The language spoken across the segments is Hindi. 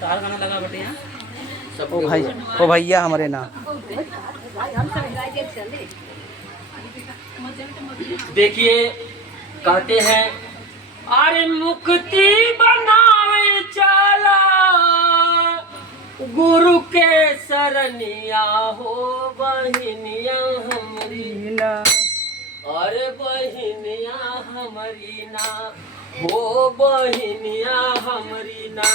तार गाना लगा बेटे यहाँ सब। ओ भाई, ओ भैया हमारे नाम। देखिए कहते हैं, अरे मुक्ति बनावे चला गुरु के शरणिया हो बहिनिया हमरी ना, अरे बहिनिया हमरी ना हो बहिनिया हमरी ना।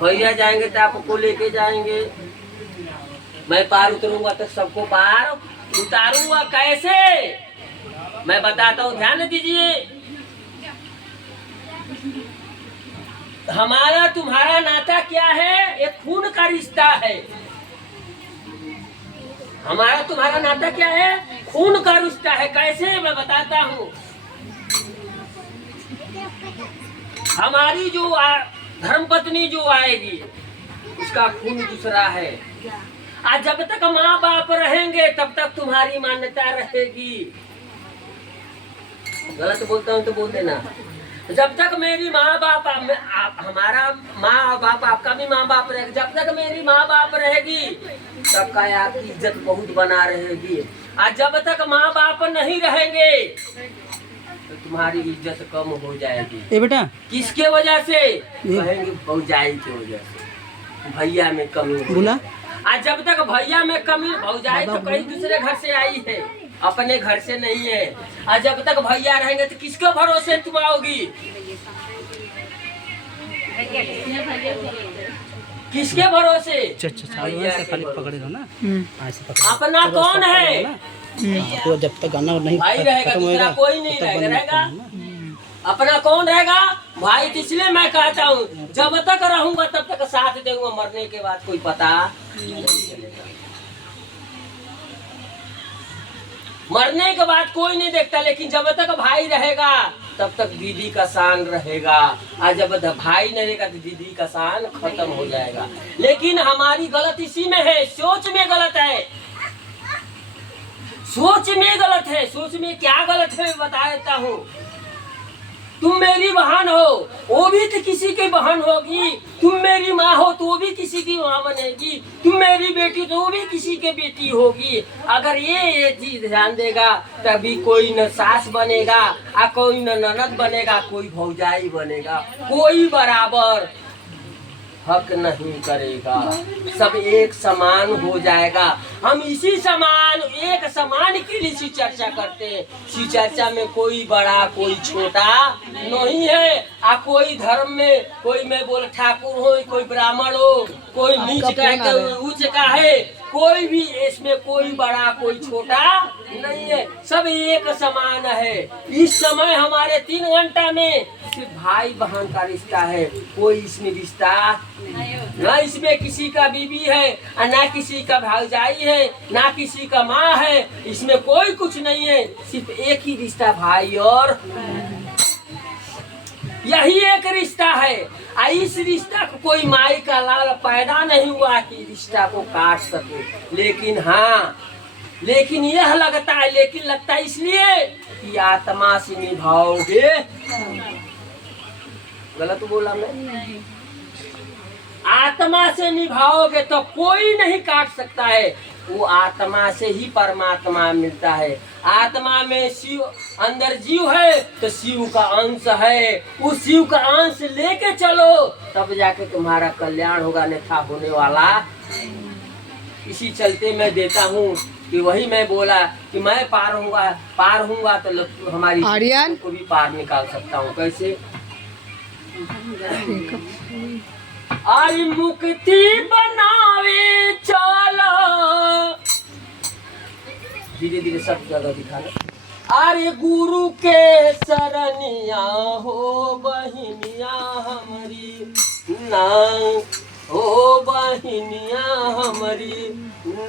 भैया जाएंगे तो आपको लेके जाएंगे, मैं पार उतरूंगा तो सबको पार उतारूंगा। कैसे मैं बताता हूँ, ध्यान दीजिए। हमारा तुम्हारा नाता क्या है? एक खून का रिश्ता है। हमारा तुम्हारा नाता क्या है? खून का रिश्ता है। कैसे मैं बताता हूँ। हमारी जो धर्मपत्नी जो आएगी उसका खून दूसरा है। आज जब तक माँ बाप रहेंगे तब तक तुम्हारी मान्यता रहेगी। गलत बोलता हूँ तो बोल देना। जब तक मेरी माँ बाप हमारा माँ बाप आपका भी माँ बाप रहेगा, जब तक मेरी माँ बाप रहेगी तब का आपकी इज्जत बहुत बना रहेगी। आज जब तक माँ बाप नहीं रहेंगे तो तुम्हारी इज्जत कम हो जाएगी। ए बेटा, किसके वजह से? कहेंगे भौजाई की वजह से, भैया में कमी बोला। आज जब तक भैया में कमी, भौजाई तो कहीं दूसरे घर से आई है, अपने घर से नहीं है। आज जब तक भैया रहेंगे तो किसके भरोसे तुम आओगी? किसके भरोसे? पकड़े हो ना, अपना कौन है? तो जब तक गाना नहीं भाई रहेगा, दूसरा कोई नहीं रहेगा। अपना कौन रहेगा? भाई। तो इसलिए मैं कहता हूँ जब तक रहूंगा तब तक साथ दूंगा, मरने के बाद कोई पता नहीं चलेगा। मरने के बाद कोई नहीं देखता, लेकिन जब तक भाई रहेगा तब तक दीदी का शान रहेगा। और जब भाई नहीं रहेगा तो दीदी का शान खत्म हो जाएगा। लेकिन हमारी गलत इसी में है, सोच में गलत है। सोच में गलत है। सोच में क्या गलत है मैं बता देता हूँ। तुम मेरी बहन हो, वो भी तो किसी की बहन होगी। तुम मेरी माँ हो तो वो भी किसी की माँ बनेगी। तुम मेरी बेटी तो वो भी किसी की बेटी होगी। अगर ये चीज ध्यान देगा तभी कोई न सास बनेगा, कोई न ननद बनेगा, कोई भौजाई बनेगा। कोई बराबर हक नहीं करेगा, सब एक समान हो जाएगा। हम इसी समान, एक समान के लिए इसी चर्चा करते हैं। इसी चर्चा में कोई बड़ा कोई छोटा नहीं है। कोई धर्म में कोई, मैं बोल ठाकुर हो, कोई ब्राह्मण हो, कोई नीच का है, कोई उच्च का है, कोई भी इसमें कोई बड़ा कोई छोटा नहीं है, सब एक समान है। इस समय हमारे 3 घंटा में सिर्फ भाई बहन का रिश्ता है। कोई इसमें रिश्ता ना, इसमें किसी का बीबी है, ना किसी का भौजाई है, ना किसी का माँ है। इसमें कोई कुछ नहीं है, सिर्फ एक ही रिश्ता, भाई और यही एक रिश्ता है। इस रिश्ता को कोई माई का लाल पैदा नहीं हुआ कि रिश्ता को काट सके। लेकिन हाँ, लेकिन यह लगता है, लेकिन लगता है इसलिए कि आत्मा से निभाओगे। गलत बोला मैं? आत्मा से निभाओगे तो कोई नहीं काट सकता है। वो आत्मा से ही परमात्मा मिलता है। आत्मा में शिव, अंदर जीव है तो शिव का अंश है। उस शिव का अंश लेके चलो तब जाके तुम्हारा कल्याण होगा, अन्यथा होने वाला। इसी चलते मैं देता हूँ कि वही मैं बोला कि मैं पार हूँगा तो हमारी आर्यन को भी पार निकाल सकता हूँ। कैसे? अरे मुक्ति बनावे चलो, धीरे धीरे सब जगह दिखाना। अरे गुरु के शरणिया हो बहिनिया हमारी ना, हो बहिनिया हमारी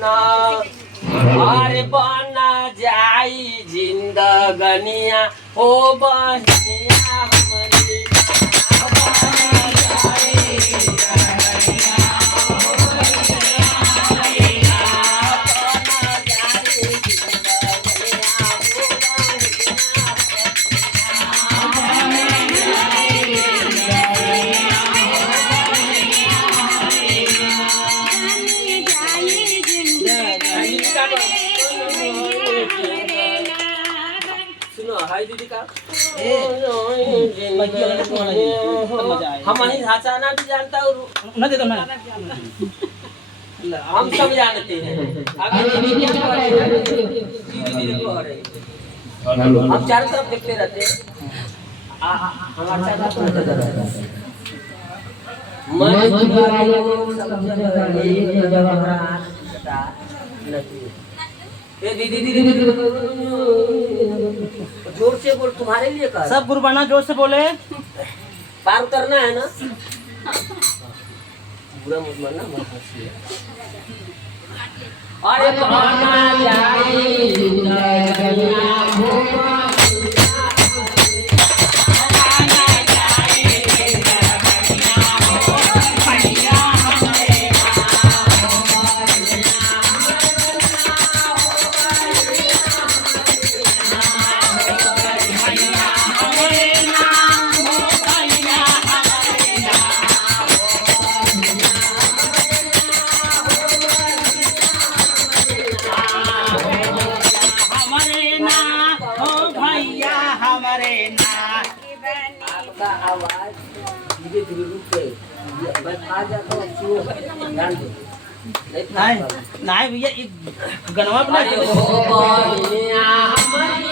ना। अरे बना जाई जिंदगनिया हो बहिनिया हमारी ना। दीदी का मजा आएगा। हम वही हंसाना भी जानता और ना दे दो ना। हम सब जानते हैं। अभी दीदी क्या कह रहे हैं? दीदी कह रहे हैं। हम चारों तरफ देखते रहते हैं। हमारे साथ कौन सा रहता है? मन की वालों सब जगह एक जगह रहता नहीं। ए दीदी जोर से बोल, तुम्हारे लिए कर। सब गुरबाना जोर से बोले। पार उतरना है ना? बुरा मत मानना, मत हंसिए। अरे कहना आपका आवाज धीरे धीरे रुके। मैं आ जाता हूँ, ध्यान दो। नहीं नहीं भैया, एक गनवा बना अरे हो गया हमारी